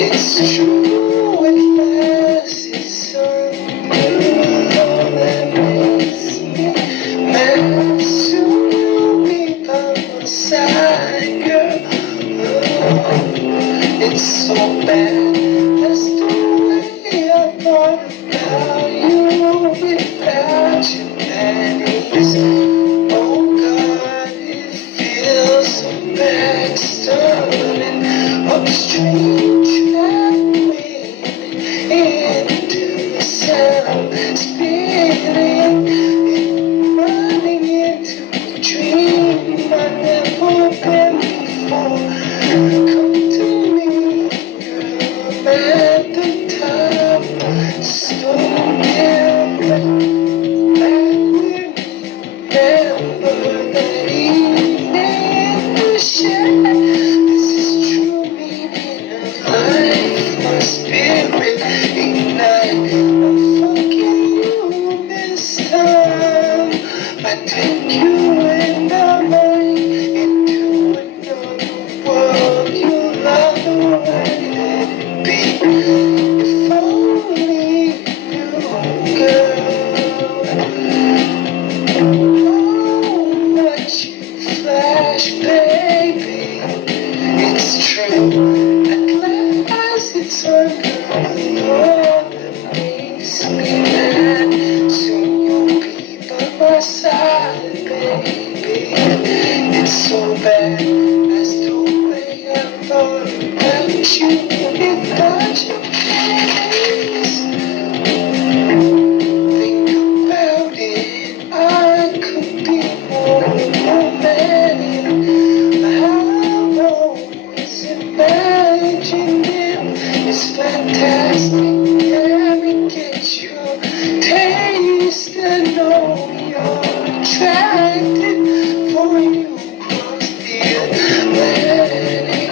It's true at last, it's all that makes me mad. Soon you'll be by my side, girl. It's so bad, that's the way I thought about you without you, pennies. Oh God, it feels so bad, stunning upstream. Into the sound, spinning, running into a dream I've never been before. Come to me, girl, I'm at the top, so back when you remember that evening in the shed. This is true meaning of life, my spirit ignite. I'm fucking you this time. I take you and I might into another world. You love the way that it be. If only you knew, girl. Oh, what you flash, baby. It's true. At last, it's under all that makes me mad. Soon you'll be by my side, baby. It's so bad. That's the way I thought about you without your face. Think about it. I could be more romantic. I've always imagined it. It's fantastic. Let me get your taste. I know you're attracted for you across the Atlantic.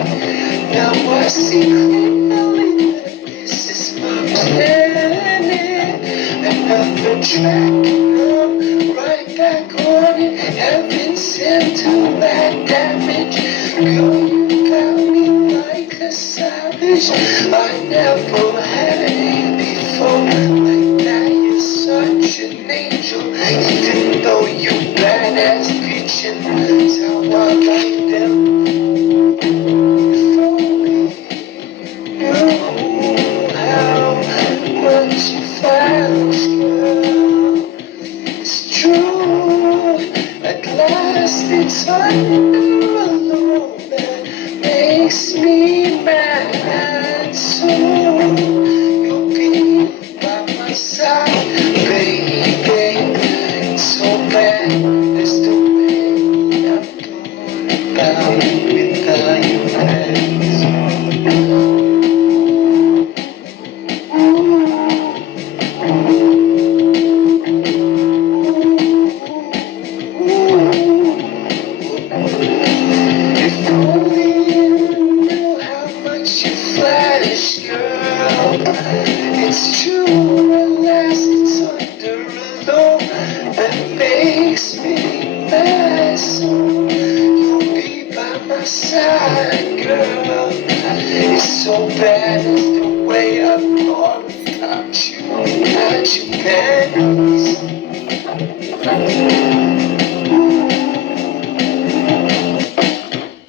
Now I see clearly that this is my planet. Another track and I'm right back on it. Heaven sent to that damage. Girl, you got me like a savage. I never had it before like that. You're such an angel, even though you badass bitch, and that's how I like them. If only you knew how much you flash, girl. It's true, at last it's under a law that makes me mad. Soon you'll be by my side, baby. It's so bad, that's the way I'm going about it without you, friends. If only you knew how much you flash, girl. It's true, at last it's under a law that makes me mad. Soon you'll be by my side, girl. It's so bad, it's the way I thought about you, man.